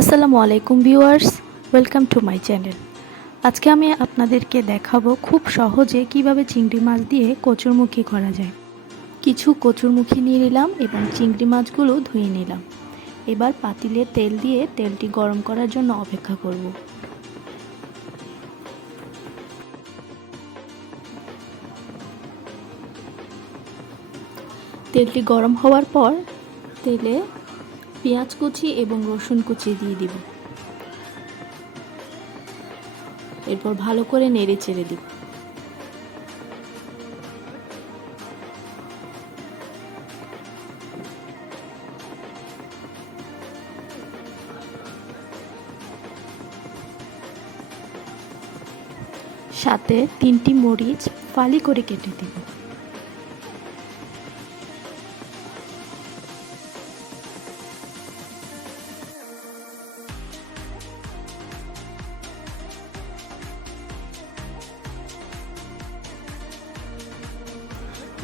আসসালামু আলাইকুম viewers, welcome to my channel. আজকে আমি আপনাদেরকে দেখাবো খুব সহজে কিভাবে চিংড়ি মাছ দিয়ে কচুরমুখী করা যায়। কিছু কচুরমুখী নিয়ে নিলাম এবং চিংড়ি মাছগুলো ধুয়ে নিলাম। এবার পাতিলে তেল দিয়ে তেলটি গরম করার জন্য অপেক্ষা করব। তেলটি গরম হওয়ার পর তেলে পেঁয়াজ কুচি এবং রসুন কুচি দিয়ে দিব। এরপর ভালো করে নেড়ে চেড়ে দিব। সাথে 3টি মরিচ ফালি করে কেটে দিব।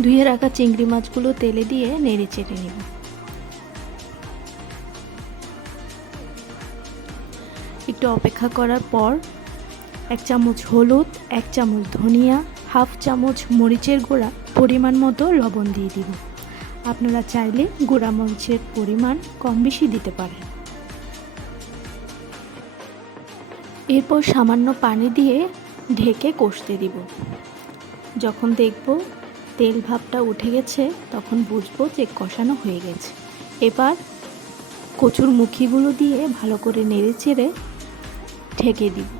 ধুয়ে রাখা চিংড়ি মাছগুলো তেলে দিয়ে নেড়ে চেড়ে নেব। একটু অপেক্ষা করার পর 1 চামচ হলুদ, 1 চামচ ধনিয়া, হাফ চামচ মরিচের গুঁড়া, পরিমাণ মতো লবণ দিয়ে দিব। আপনারা চাইলে গুঁড়া মরিচের পরিমাণ কম বেশি দিতে পারেন। এরপর সামান্য পানি দিয়ে ঢেকে কষতে দিব। যখন দেখব তেল ভাবটা উঠে গেছে তখন বুঝবো যে কষানো হয়ে গেছে। এবার কচুর মুখিগুলো দিয়ে ভালো করে নেড়ে চেড়ে ঢেকে দিব।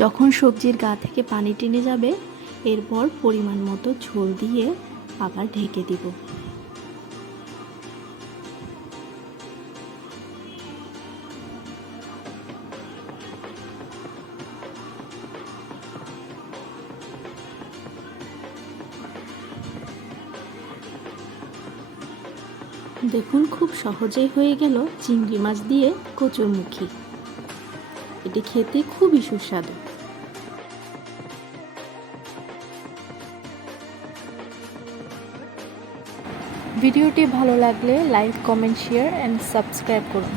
যখন সবজির গা থেকে পানি টেনে যাবে এরপর পরিমাণ মতো ঝোল দিয়ে আবার ঢেকে দিব। দেখুন খুব সহজেই হয়ে গেল চিংড়ি মাছ দিয়ে কচুরমুখী। এটি খেতে খুবই সুস্বাদু। ভিডিওটি ভালো লাগলে like, comment, share and subscribe করুন।